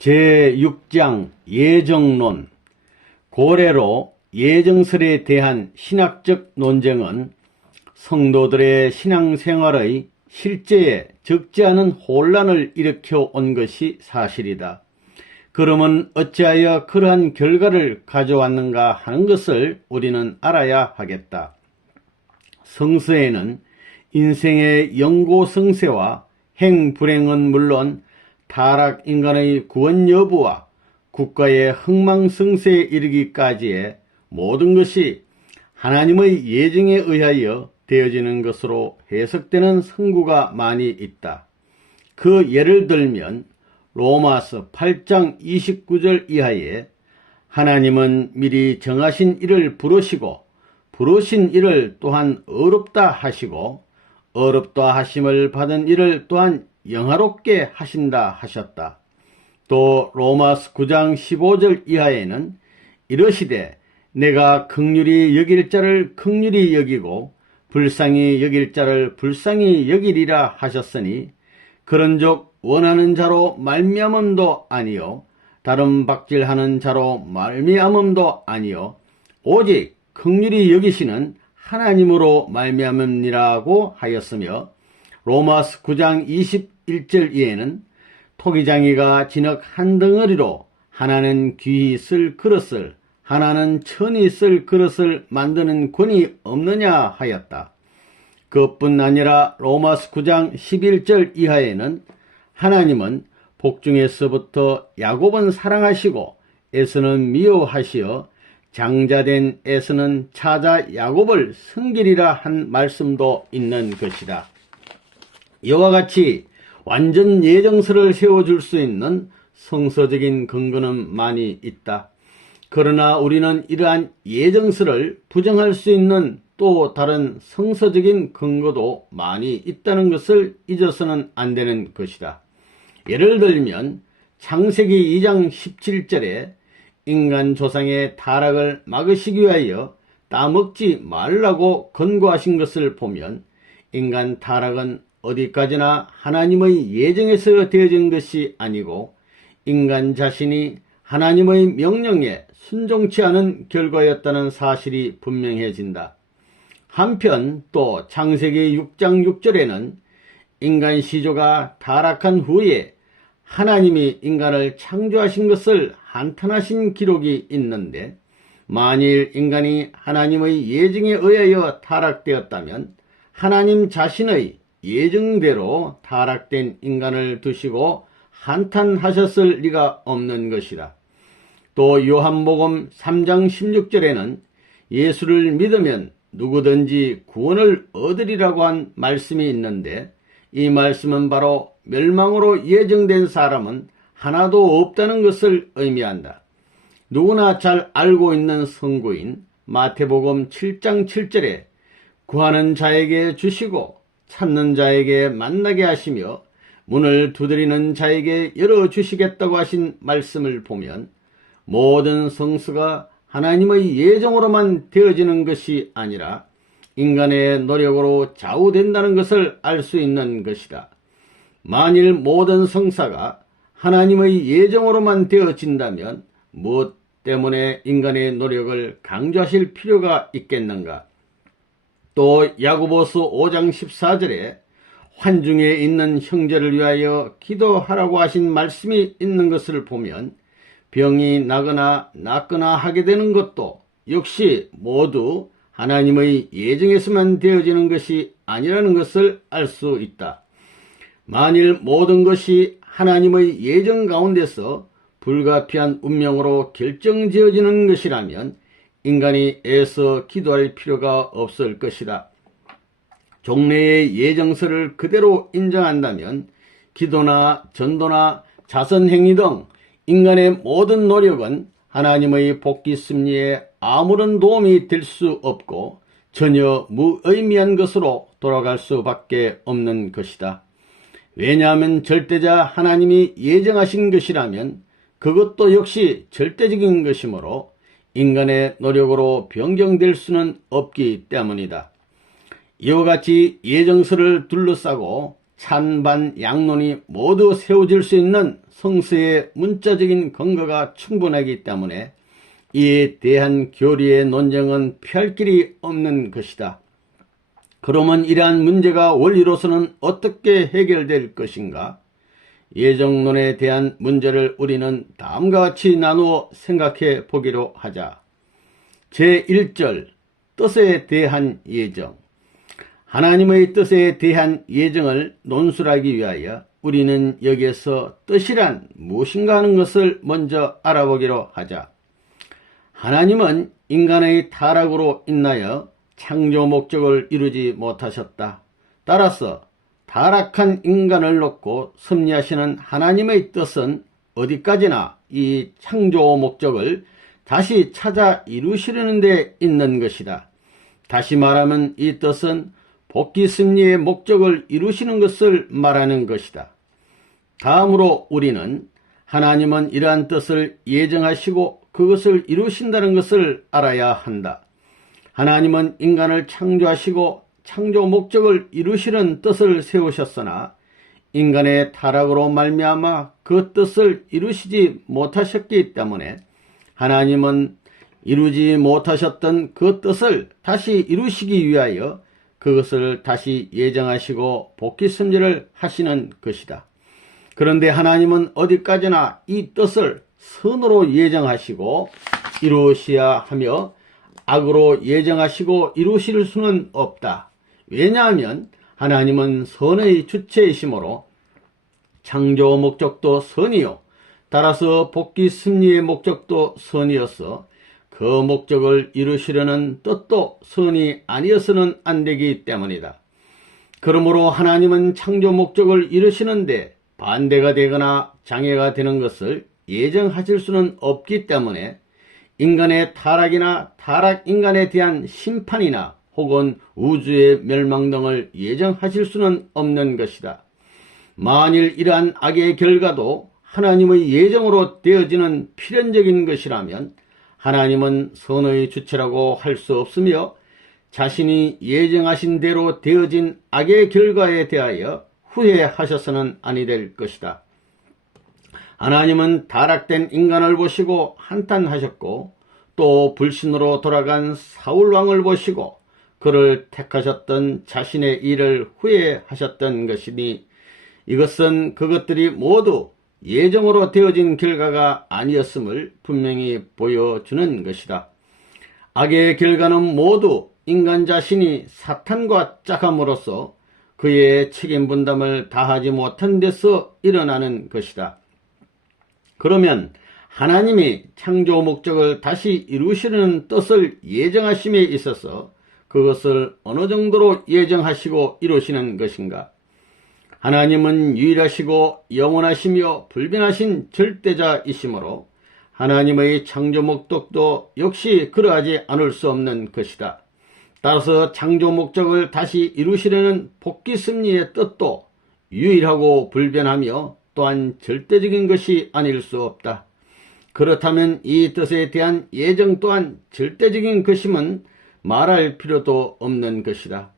제6장 예정론. 고래로 예정설에 대한 신학적 논쟁은 성도들의 신앙생활의 실제에 적지 않은 혼란을 일으켜 온 것이 사실이다. 그러면 어찌하여 그러한 결과를 가져왔는가 하는 것을 우리는 알아야 하겠다. 성서에는 인생의 영고성쇠와 행불행은 물론 타락 인간의 구원 여부와 국가의 흥망성쇠에 이르기까지의 모든 것이 하나님의 예정에 의하여 되어지는 것으로 해석되는 선구가 많이 있다. 그 예를 들면 로마서 8장 29절 이하에 하나님은 미리 정하신 일을 부르시고 부르신 일을 또한 어렵다 하시고 어렵다 하심을 받은 일을 또한 영화롭게 하신다 하셨다. 또 로마서 9장 15절 이하에는 이러시되 내가 긍휼히 여길 자를 긍휼히 여기고 불쌍히 여길 자를 불쌍히 여기리라 하셨으니 그런즉 원하는 자로 말미암음도 아니요 다른 박질하는 자로 말미암음도 아니요 오직 긍휼히 여기시는 하나님으로 말미암음이라고 하였으며 로마서 9장 21절 이에는 토기장이가 진흙 한 덩어리로 하나는 귀히 쓸 그릇을 하나는 천히 쓸 그릇을 만드는 권이 없느냐 하였다. 그뿐 아니라 로마서 9장 11절 이하에는 하나님은 복중에서부터 야곱은 사랑하시고 에서는 미워하시어 장자된 에서는 차자 야곱을 섬기리라 한 말씀도 있는 것이다. 이와 같이 완전 예정설을 세워줄 수 있는 성서적인 근거는 많이 있다. 그러나 우리는 이러한 예정설을 부정할 수 있는 또 다른 성서적인 근거도 많이 있다는 것을 잊어서는 안 되는 것이다. 예를 들면 창세기 2장 17절에 인간 조상의 타락을 막으시기 위하여 따먹지 말라고 권고하신 것을 보면 인간 타락은 어디까지나 하나님의 예정에서 되어진 것이 아니고 인간 자신이 하나님의 명령에 순종치 않은 결과였다는 사실이 분명해진다. 한편 또 창세기 6장 6절에는 인간 시조가 타락한 후에 하나님이 인간을 창조하신 것을 한탄하신 기록이 있는데 만일 인간이 하나님의 예정에 의하여 타락되었다면 하나님 자신의 예정대로 타락된 인간을 두시고 한탄하셨을 리가 없는 것이다. 또 요한복음 3장 16절에는 예수를 믿으면 누구든지 구원을 얻으리라고 한 말씀이 있는데 이 말씀은 바로 멸망으로 예정된 사람은 하나도 없다는 것을 의미한다. 누구나 잘 알고 있는 선구인 마태복음 7장 7절에 구하는 자에게 주시고 찾는 자에게 만나게 하시며 문을 두드리는 자에게 열어주시겠다고 하신 말씀을 보면 모든 성수가 하나님의 예정으로만 되어지는 것이 아니라 인간의 노력으로 좌우된다는 것을 알 수 있는 것이다. 만일 모든 성사가 하나님의 예정으로만 되어진다면 무엇 때문에 인간의 노력을 강조하실 필요가 있겠는가? 또 야고보서 5장 14절에 환중에 있는 형제를 위하여 기도하라고 하신 말씀이 있는 것을 보면 병이 나거나 낫거나 하게 되는 것도 역시 모두 하나님의 예정에서만 되어지는 것이 아니라는 것을 알 수 있다. 만일 모든 것이 하나님의 예정 가운데서 불가피한 운명으로 결정지어지는 것이라면 인간이 애써 기도할 필요가 없을 것이다. 종래의 예정설을 그대로 인정한다면 기도나 전도나 자선행위 등 인간의 모든 노력은 하나님의 복귀 승리에 아무런 도움이 될 수 없고 전혀 무의미한 것으로 돌아갈 수밖에 없는 것이다. 왜냐하면 절대자 하나님이 예정하신 것이라면 그것도 역시 절대적인 것이므로 인간의 노력으로 변경될 수는 없기 때문이다. 이와 같이 예정설을 둘러싸고 찬반 양론이 모두 세워질 수 있는 성서의 문자적인 근거가 충분하기 때문에 이에 대한 교리의 논쟁은 피할 길이 없는 것이다. 그러면 이러한 문제가 원리로서는 어떻게 해결될 것인가? 예정론에 대한 문제를 우리는 다음과 같이 나누어 생각해 보기로 하자. 제1절 뜻에 대한 예정. 하나님의 뜻에 대한 예정을 논술하기 위하여 우리는 여기에서 뜻이란 무엇인가 하는 것을 먼저 알아보기로 하자. 하나님은 인간의 타락으로 인하여 창조 목적을 이루지 못하셨다. 따라서 타락한 인간을 놓고 섭리하시는 하나님의 뜻은 어디까지나 이 창조 목적을 다시 찾아 이루시려는 데 있는 것이다. 다시 말하면 이 뜻은 복귀 섭리의 목적을 이루시는 것을 말하는 것이다. 다음으로 우리는 하나님은 이러한 뜻을 예정하시고 그것을 이루신다는 것을 알아야 한다. 하나님은 인간을 창조하시고 창조 목적을 이루시는 뜻을 세우셨으나 인간의 타락으로 말미암아 그 뜻을 이루시지 못하셨기 때문에 하나님은 이루지 못하셨던 그 뜻을 다시 이루시기 위하여 그것을 다시 예정하시고 복귀섭리를 하시는 것이다. 그런데 하나님은 어디까지나 이 뜻을 선으로 예정하시고 이루셔야 하며 악으로 예정하시고 이루실 수는 없다. 왜냐하면 하나님은 선의 주체이시므로 창조 목적도 선이요 따라서 복귀 섭리의 목적도 선이어서 그 목적을 이루시려는 뜻도 선이 아니어서는 안 되기 때문이다. 그러므로 하나님은 창조 목적을 이루시는데 반대가 되거나 장애가 되는 것을 예정하실 수는 없기 때문에 인간의 타락이나 타락 인간에 대한 심판이나 혹은 우주의 멸망 등을 예정하실 수는 없는 것이다. 만일 이러한 악의 결과도 하나님의 예정으로 되어지는 필연적인 것이라면 하나님은 선의 주체라고 할 수 없으며 자신이 예정하신 대로 되어진 악의 결과에 대하여 후회하셔서는 아니 될 것이다. 하나님은 타락된 인간을 보시고 한탄하셨고 또 불신으로 돌아간 사울왕을 보시고 그를 택하셨던 자신의 일을 후회하셨던 것이니 이것은 그것들이 모두 예정으로 되어진 결과가 아니었음을 분명히 보여주는 것이다. 악의 결과는 모두 인간 자신이 사탄과 짝함으로써 그의 책임 분담을 다하지 못한 데서 일어나는 것이다. 그러면 하나님이 창조 목적을 다시 이루시려는 뜻을 예정하심에 있어서 그것을 어느 정도로 예정하시고 이루시는 것인가? 하나님은 유일하시고 영원하시며 불변하신 절대자이시므로 하나님의 창조 목적도 역시 그러하지 않을 수 없는 것이다. 따라서 창조 목적을 다시 이루시려는 복귀 섭리의 뜻도 유일하고 불변하며 또한 절대적인 것이 아닐 수 없다. 그렇다면 이 뜻에 대한 예정 또한 절대적인 것임은 말할 필요도 없는 것이다.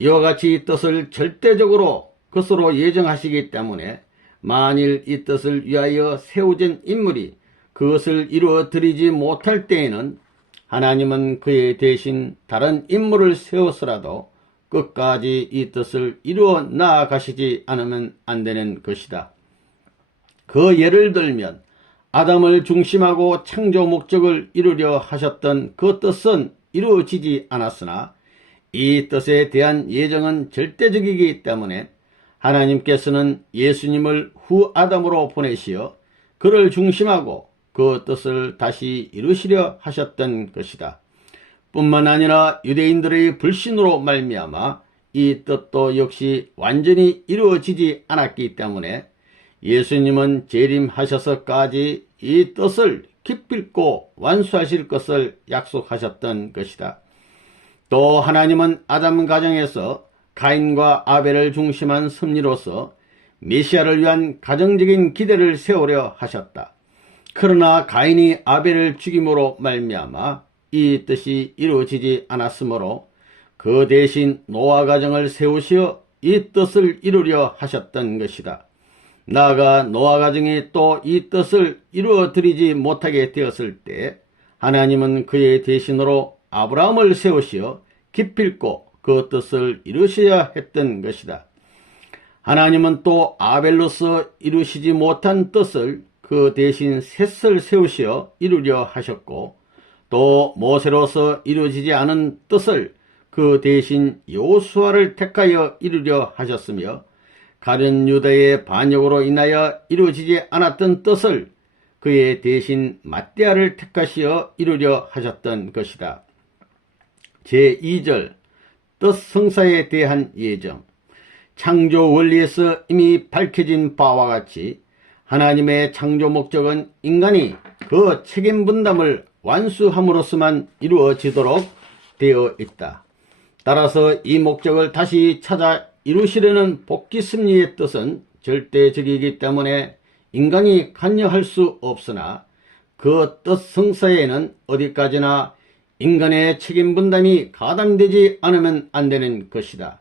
이와 같이 이 뜻을 절대적으로 것으로 예정하시기 때문에 만일 이 뜻을 위하여 세워진 인물이 그것을 이루어 드리지 못할 때에는 하나님은 그의 대신 다른 인물을 세워서라도 끝까지 이 뜻을 이루어 나아가시지 않으면 안 되는 것이다. 그 예를 들면 아담을 중심하고 창조 목적을 이루려 하셨던 그 뜻은 이루어지지 않았으나 이 뜻에 대한 예정은 절대적이기 때문에 하나님께서는 예수님을 후 아담으로 보내시어 그를 중심하고 그 뜻을 다시 이루시려 하셨던 것이다. 뿐만 아니라 유대인들의 불신으로 말미암아 이 뜻도 역시 완전히 이루어지지 않았기 때문에 예수님은 재림하셔서까지 이 뜻을 기필코 완수하실 것을 약속하셨던 것이다. 또 하나님은 아담 가정에서 가인과 아벨을 중심한 섭리로서 메시아를 위한 가정적인 기대를 세우려 하셨다. 그러나 가인이 아벨을 죽임으로 말미암아 이 뜻이 이루어지지 않았으므로 그 대신 노아 가정을 세우시어 이 뜻을 이루려 하셨던 것이다. 나아가 노아 가정이 또 이 뜻을 이루어 드리지 못하게 되었을 때 하나님은 그의 대신으로 아브라함을 세우시어 기필코 그 뜻을 이루셔야 했던 것이다. 하나님은 또 아벨로서 이루시지 못한 뜻을 그 대신 셋을 세우시어 이루려 하셨고, 또 모세로서 이루어지지 않은 뜻을 그 대신 여호수아를 택하여 이루려 하셨으며, 가룟 유다의 반역으로 인하여 이루어지지 않았던 뜻을 그의 대신 맏대아를 택하시어 이루려 하셨던 것이다. 제2절 뜻 성사에 대한 예정. 창조 원리에서 이미 밝혀진 바와 같이 하나님의 창조 목적은 인간이 그 책임 분담을 완수함으로써만 이루어지도록 되어 있다. 따라서 이 목적을 다시 찾아 이루시려는 복귀 섭리의 뜻은 절대적이기 때문에 인간이 관여할 수 없으나 그 뜻 성사에는 어디까지나 인간의 책임 분담이 가담되지 않으면 안 되는 것이다.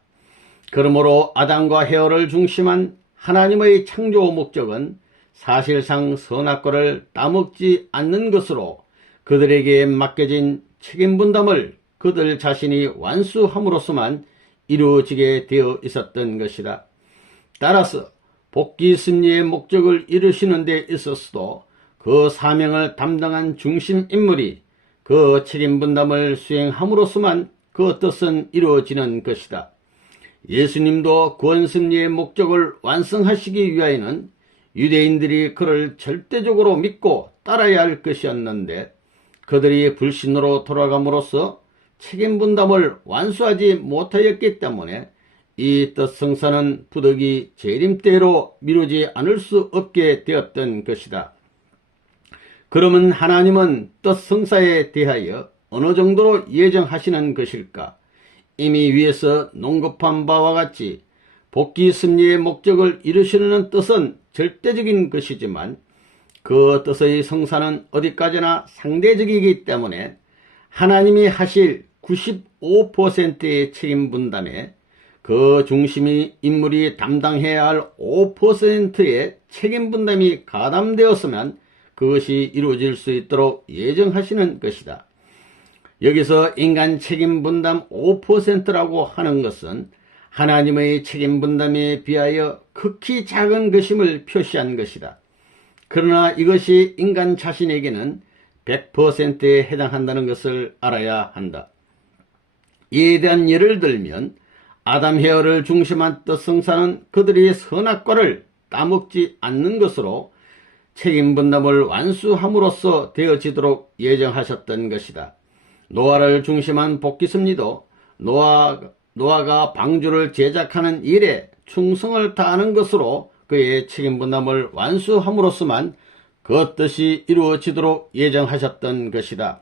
그러므로 아담과 헤어를 중심한 하나님의 창조 목적은 사실상 선악과를 따먹지 않는 것으로 그들에게 맡겨진 책임 분담을 그들 자신이 완수함으로써만 이루어지게 되어 있었던 것이다. 따라서 복귀 섭리의 목적을 이루시는 데 있어서도 그 사명을 담당한 중심 인물이 그 책임 분담을 수행함으로써만 그 뜻은 이루어지는 것이다. 예수님도 구원 섭리의 목적을 완성하시기 위하여는 유대인들이 그를 절대적으로 믿고 따라야 할 것이었는데, 그들이 불신으로 돌아감으로써 책임 분담을 완수하지 못하였기 때문에 이 뜻 성사는 부득이 재림때로 미루지 않을 수 없게 되었던 것이다. 그러면 하나님은 뜻 성사에 대하여 어느 정도로 예정하시는 것일까? 이미 위에서 논급한 바와 같이 복귀 섭리의 목적을 이루시려는 뜻은 절대적인 것이지만 그 뜻의 성사는 어디까지나 상대적이기 때문에 하나님이 하실 95%의 책임 분담에 그 중심이 인물이 담당해야 할 5%의 책임 분담이 가담되었으면 그것이 이루어질 수 있도록 예정하시는 것이다. 여기서 인간 책임 분담 5%라고 하는 것은 하나님의 책임 분담에 비하여 극히 작은 것임을 표시한 것이다. 그러나 이것이 인간 자신에게는 100%에 해당한다는 것을 알아야 한다. 이에 대한 예를 들면 아담 헤어를 중심한 뜻 성사는 그들이 선악과를 따먹지 않는 것으로 책임 분담을 완수함으로써 되어지도록 예정하셨던 것이다. 노아를 중심한 복귀 섭리도 노아가 방주를 제작하는 일에 충성을 다하는 것으로 그의 책임 분담을 완수함으로써만 그 뜻이 이루어지도록 예정하셨던 것이다.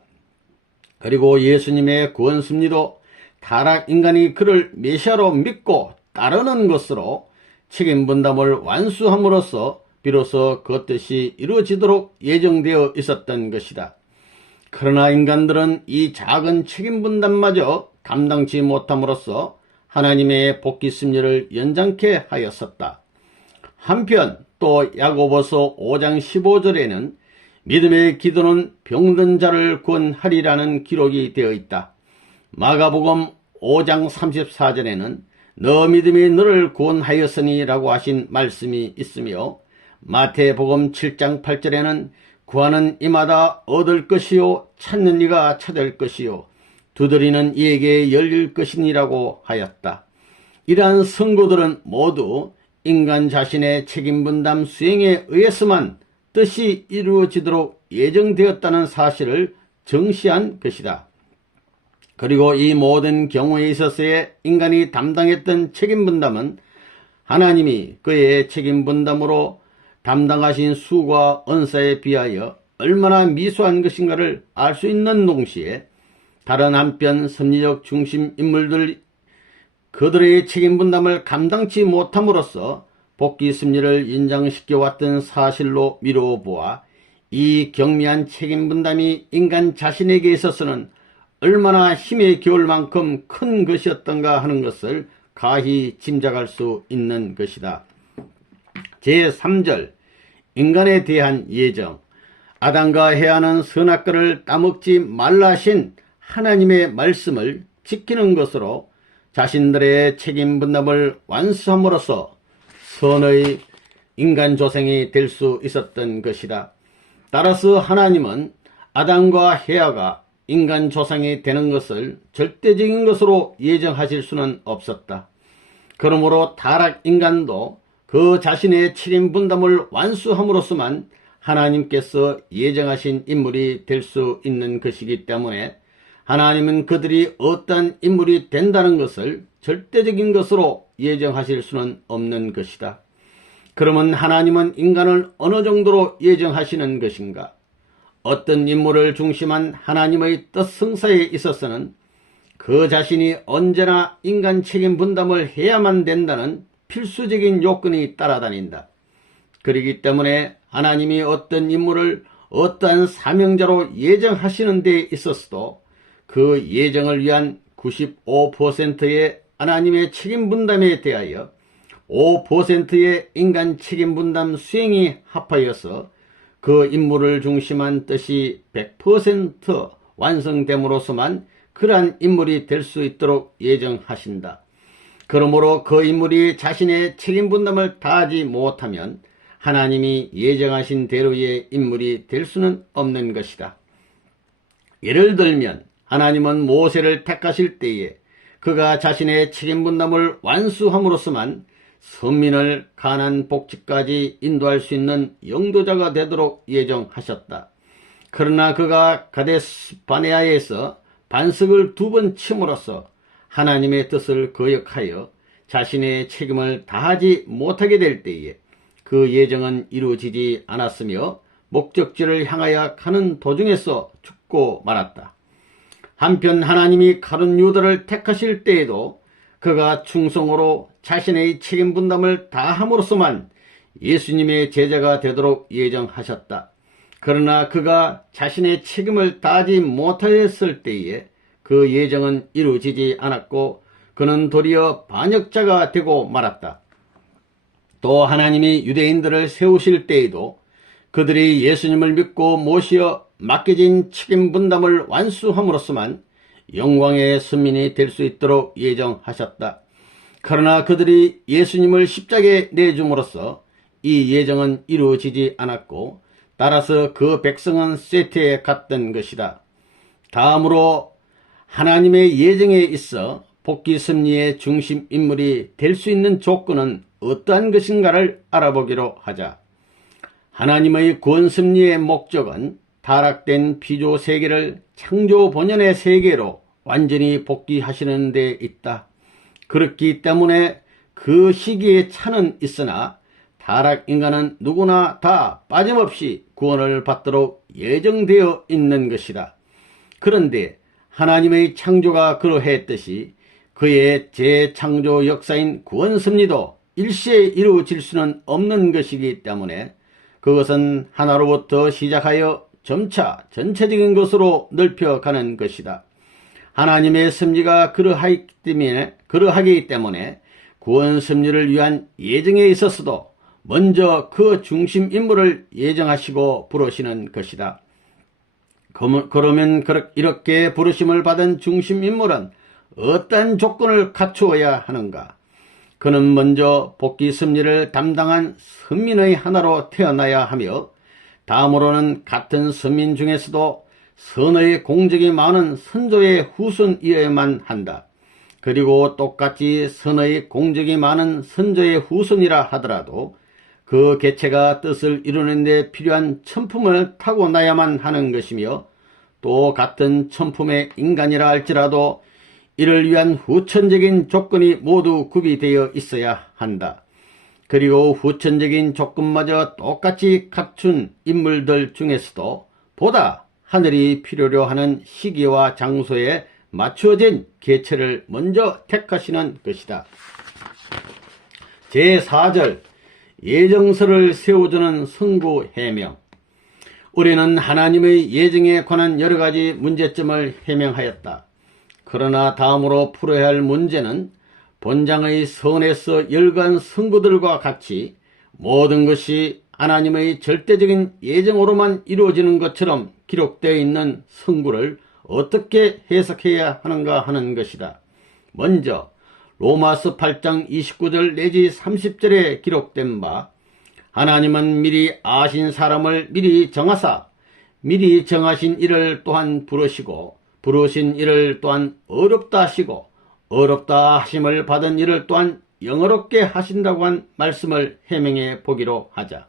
그리고 예수님의 구원 섭리도 타락 인간이 그를 메시아로 믿고 따르는 것으로 책임 분담을 완수함으로써 비로소 그 뜻이 이루어지도록 예정되어 있었던 것이다. 그러나 인간들은 이 작은 책임 분담마저 감당치 못함으로써 하나님의 복귀 섭리를 연장케 하였었다. 한편 또 야고보서 5장 15절에는 믿음의 기도는 병든 자를 구원하리라는 기록이 되어 있다. 마가복음 5장 34절에는 너 믿음이 너를 구원하였으니 라고 하신 말씀이 있으며, 마태복음 7장 8절에는 구하는 이마다 얻을 것이요 찾는 이가 찾을 것이요 두드리는 이에게 열릴 것이니라고 하였다. 이러한 선고들은 모두 인간 자신의 책임 분담 수행에 의해서만 뜻이 이루어지도록 예정되었다는 사실을 정시한 것이다. 그리고 이 모든 경우에 있어서의 인간이 담당했던 책임 분담은 하나님이 그의 책임 분담으로 담당하신 수고와 언사에 비하여 얼마나 미소한 것인가를 알 수 있는 동시에 다른 한편 섭리적 중심 인물들 그들의 책임 분담을 감당치 못함으로써 복귀 섭리를 인정시켜왔던 사실로 미루어 보아 이 경미한 책임 분담이 인간 자신에게 있어서는 얼마나 힘에 겨울 만큼 큰 것이었던가 하는 것을 가히 짐작할 수 있는 것이다. 제3절 인간에 대한 예정. 아담과 헤아는 선악과를 따먹지 말라 하신 하나님의 말씀을 지키는 것으로 자신들의 책임 분담을 완수함으로써 선의 인간 조상이 될 수 있었던 것이다. 따라서 하나님은 아담과 헤아가 인간 조상이 되는 것을 절대적인 것으로 예정하실 수는 없었다. 그러므로 타락 인간도 그 자신의 책임 분담을 완수함으로써만 하나님께서 예정하신 인물이 될 수 있는 것이기 때문에 하나님은 그들이 어떠한 인물이 된다는 것을 절대적인 것으로 예정하실 수는 없는 것이다. 그러면 하나님은 인간을 어느 정도로 예정하시는 것인가? 어떤 인물을 중심한 하나님의 뜻 성사에 있어서는 그 자신이 언제나 인간 책임 분담을 해야만 된다는 필수적인 요건이 따라다닌다. 그렇기 때문에 하나님이 어떤 인물을 어떠한 사명자로 예정하시는 데 있어서도 그 예정을 위한 95%의 하나님의 책임 분담에 대하여 5%의 인간 책임 분담 수행이 합하여서 그 인물을 중심한 뜻이 100% 완성됨으로써만 그러한 인물이 될 수 있도록 예정하신다. 그러므로 그 인물이 자신의 책임 분담을 다하지 못하면 하나님이 예정하신 대로의 인물이 될 수는 없는 것이다. 예를 들면 하나님은 모세를 택하실 때에 그가 자신의 책임 분담을 완수함으로써만 선민을 가나안 복지까지 인도할 수 있는 영도자가 되도록 예정하셨다. 그러나 그가 가데스 바네아에서 반석을 2번 침으로써 하나님의 뜻을 거역하여 자신의 책임을 다하지 못하게 될 때에 그 예정은 이루어지지 않았으며 목적지를 향하여 가는 도중에서 죽고 말았다. 한편 하나님이 가룟 유다를 택하실 때에도 그가 충성으로 자신의 책임 분담을 다함으로써만 예수님의 제자가 되도록 예정하셨다. 그러나 그가 자신의 책임을 다하지 못하였을 때에 그 예정은 이루어지지 않았고 그는 도리어 반역자가 되고 말았다. 또 하나님이 유대인들을 세우실 때에도 그들이 예수님을 믿고 모시어 맡겨진 책임 분담을 완수함으로써만 영광의 선민이 될 수 있도록 예정하셨다. 그러나 그들이 예수님을 십자가에 내줌으로써 이 예정은 이루어지지 않았고 따라서 그 백성은 쇠퇴에 갔던 것이다. 다음으로 하나님의 예정에 있어 복귀 섭리의 중심 인물이 될 수 있는 조건은 어떠한 것인가를 알아보기로 하자. 하나님의 구원 섭리의 목적은 타락된 피조 세계를 창조 본연의 세계로 완전히 복귀하시는 데 있다. 그렇기 때문에 그 시기에 차는 있으나 타락 인간은 누구나 다 빠짐없이 구원을 받도록 예정되어 있는 것이다. 그런데 하나님의 창조가 그러했듯이 그의 재창조 역사인 구원 섭리도 일시에 이루어질 수는 없는 것이기 때문에 그것은 하나로부터 시작하여 점차 전체적인 것으로 넓혀가는 것이다. 하나님의 섭리가 그러하기 때문에 구원 섭리를 위한 예정에 있어서도 먼저 그 중심 인물을 예정하시고 부르시는 것이다. 그러면 이렇게 부르심을 받은 중심 인물은 어떤 조건을 갖추어야 하는가? 그는 먼저 복귀 섭리를 담당한 선민의 하나로 태어나야 하며 다음으로는 같은 선민 중에서도 선의 공적이 많은 선조의 후손이어야만 한다. 그리고 똑같이 선의 공적이 많은 선조의 후손이라 하더라도 그 개체가 뜻을 이루는 데 필요한 천품을 타고나야만 하는 것이며 또 같은 천품의 인간이라 할지라도 이를 위한 후천적인 조건이 모두 구비되어 있어야 한다. 그리고 후천적인 조건마저 똑같이 갖춘 인물들 중에서도 보다 하늘이 필요로 하는 시기와 장소에 맞추어진 개체를 먼저 택하시는 것이다. 제4절 예정서를 세워주는 선구 해명. 우리는 하나님의 예정에 관한 여러가지 문제점을 해명하였다. 그러나 다음으로 풀어야 할 문제는 본장의 선에서 열간 선구들과 같이 모든 것이 하나님의 절대적인 예정으로만 이루어지는 것처럼 기록되어 있는 성구를 어떻게 해석해야 하는가 하는 것이다. 먼저 로마서 8장 29절 내지 30절에 기록된 바 하나님은 미리 아신 사람을 미리 정하사 미리 정하신 이를 또한 부르시고 부르신 이를 또한 어렵다 하시고 어렵다 하심을 받은 이를 또한 영어롭게 하신다고 한 말씀을 해명해 보기로 하자.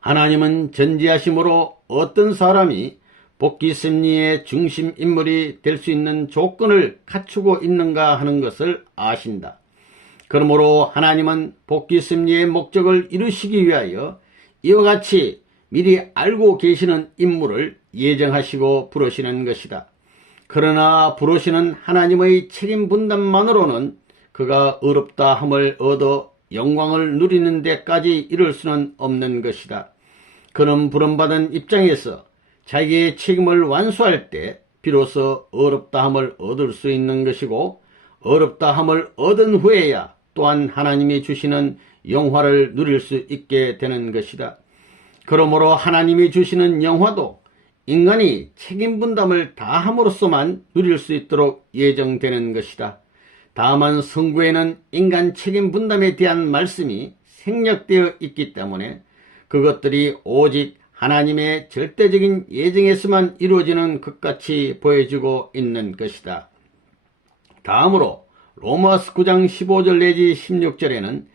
하나님은 전지하심으로 어떤 사람이 복귀 심리의 중심 인물이 될 수 있는 조건을 갖추고 있는가 하는 것을 아신다. 그러므로 하나님은 복귀 심리의 목적을 이루시기 위하여 이와 같이 미리 알고 계시는 인물을 예정하시고 부르시는 것이다. 그러나 부르시는 하나님의 책임 분담만으로는 그가 어렵다 함을 얻어 영광을 누리는 데까지 이룰 수는 없는 것이다. 그는 부름받은 입장에서 자기의 책임을 완수할 때 비로소 어렵다 함을 얻을 수 있는 것이고 어렵다 함을 얻은 후에야 또한 하나님이 주시는 영화를 누릴 수 있게 되는 것이다. 그러므로 하나님이 주시는 영화도 인간이 책임 분담을 다함으로써만 누릴 수 있도록 예정되는 것이다. 다만 성구에는 인간 책임 분담에 대한 말씀이 생략되어 있기 때문에 그것들이 오직 하나님의 절대적인 예정에서만 이루어지는 것 같이 보여지고 있는 것이다. 다음으로 로마서 9장 15절 내지 16절에는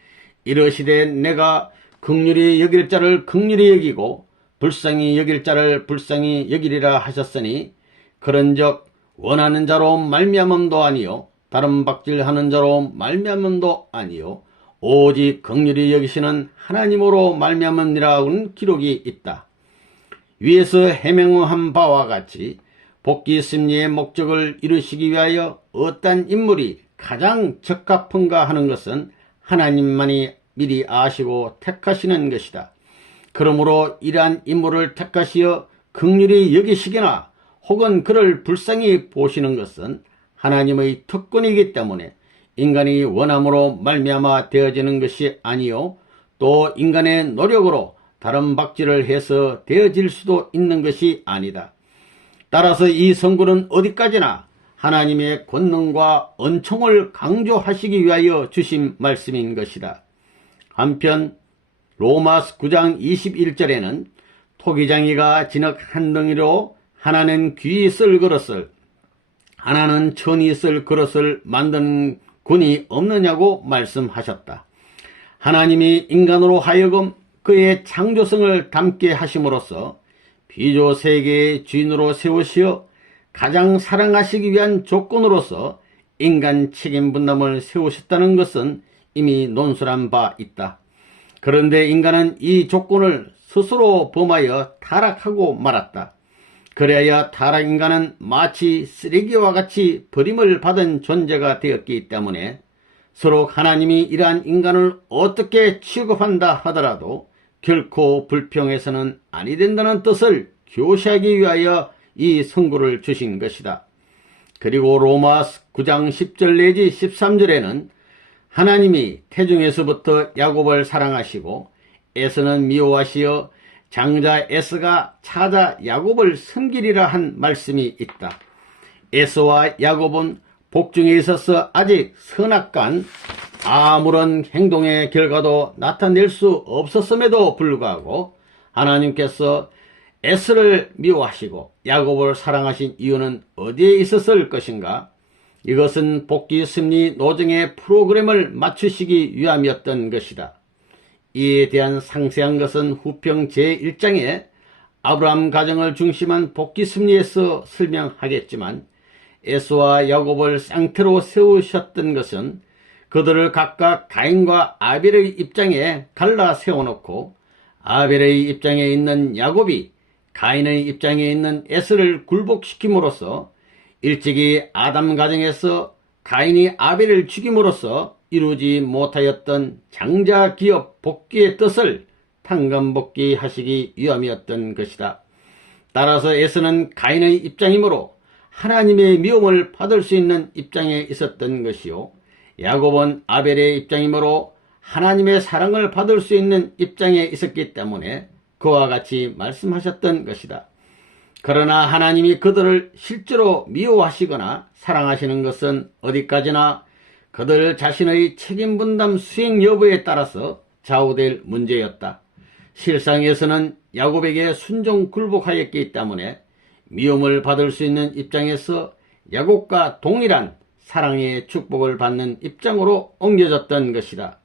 이러시되 내가 긍휼히 여길 자를 긍휼히 여기고 불쌍히 여길 자를 불쌍히 여기리라 하셨으니 그런즉 원하는 자로 말미암음도 아니요 다른 박질하는 자로 말미암음도 아니요 오직 긍휼히 여기시는 하나님으로 말미암음이라는 기록이 있다. 위에서 해명한 바와 같이 복귀 심리의 목적을 이루시기 위하여 어떤 인물이 가장 적합한가 하는 것은 하나님만이 미리 아시고 택하시는 것이다. 그러므로 이러한 인물을 택하시어 긍휼히 여기시거나 혹은 그를 불쌍히 보시는 것은 하나님의 특권이기 때문에 인간이 원함으로 말미암아 되어지는 것이 아니요 또 인간의 노력으로 다른 박질을 해서 되어질 수도 있는 것이 아니다. 따라서 이 선구는 어디까지나 하나님의 권능과 은총을 강조하시기 위하여 주신 말씀인 것이다. 한편 로마서 9장 21절에는 토기장이가 진흙 한 덩이로 하나는 귀히 쓸 그릇을 하나는 천이 쓸 그릇을 만드는 군이 없느냐고 말씀하셨다. 하나님이 인간으로 하여금 그의 창조성을 담게 하심으로써 비조 세계의 주인으로 세우시어 가장 사랑하시기 위한 조건으로서 인간 책임 분담을 세우셨다는 것은 이미 논술한 바 있다. 그런데 인간은 이 조건을 스스로 범하여 타락하고 말았다. 그래야 타락 인간은 마치 쓰레기와 같이 버림을 받은 존재가 되었기 때문에 서로 하나님이 이러한 인간을 어떻게 취급한다 하더라도 결코 불평해서는 아니 된다는 뜻을 교시하기 위하여 이 선고를 주신 것이다. 그리고 로마서 9장 10절 내지 13절에는 하나님이 태중에서부터 야곱을 사랑하시고 에서는 미워하시어 장자 에서가 차자 야곱을 섬기리라 한 말씀이 있다. 에서와 야곱은 복중에 있어서 아직 선악간 아무런 행동의 결과도 나타낼 수 없었음에도 불구하고 하나님께서 에서를 미워하시고 야곱을 사랑하신 이유는 어디에 있었을 것인가? 이것은 복귀 심리 노정의 프로그램을 맞추시기 위함이었던 것이다. 이에 대한 상세한 것은 후평 제1장에 아브라함 가정을 중심한 복귀 심리에서 설명하겠지만 에서와 야곱을 쌍태로 세우셨던 것은 그들을 각각 가인과 아벨의 입장에 갈라 세워놓고 아벨의 입장에 있는 야곱이 가인의 입장에 있는 에서를 굴복시킴으로써 일찍이 아담 가정에서 가인이 아벨을 죽임으로써 이루지 못하였던 장자 기업 복귀의 뜻을 탕감복귀 하시기 위함이었던 것이다. 따라서 에서는 가인의 입장이므로 하나님의 미움을 받을 수 있는 입장에 있었던 것이요 야곱은 아벨의 입장이므로 하나님의 사랑을 받을 수 있는 입장에 있었기 때문에 그와 같이 말씀하셨던 것이다. 그러나 하나님이 그들을 실제로 미워하시거나 사랑하시는 것은 어디까지나 그들 자신의 책임 분담 수행 여부에 따라서 좌우될 문제였다. 실상에서는 야곱에게 순종 굴복하였기 때문에 미움을 받을 수 있는 입장에서 야곱과 동일한 사랑의 축복을 받는 입장으로 옮겨졌던 것이다.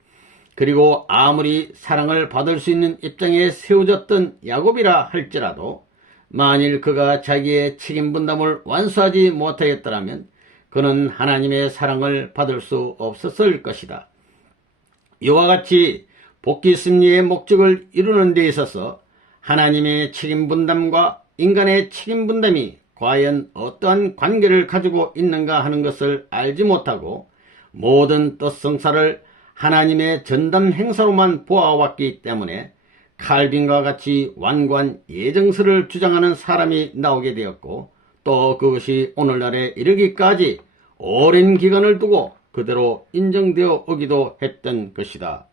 그리고 아무리 사랑을 받을 수 있는 입장에 세워졌던 야곱이라 할지라도 만일 그가 자기의 책임 분담을 완수하지 못하였더라면 그는 하나님의 사랑을 받을 수 없었을 것이다. 이와 같이 복귀 승리의 목적을 이루는 데 있어서 하나님의 책임 분담과 인간의 책임 분담이 과연 어떠한 관계를 가지고 있는가 하는 것을 알지 못하고 모든 뜻성사를 하나님의 전담 행사로만 보아왔기 때문에 칼빈과 같이 완고한 예정설을 주장하는 사람이 나오게 되었고 또 그것이 오늘날에 이르기까지 오랜 기간을 두고 그대로 인정되어 오기도 했던 것이다.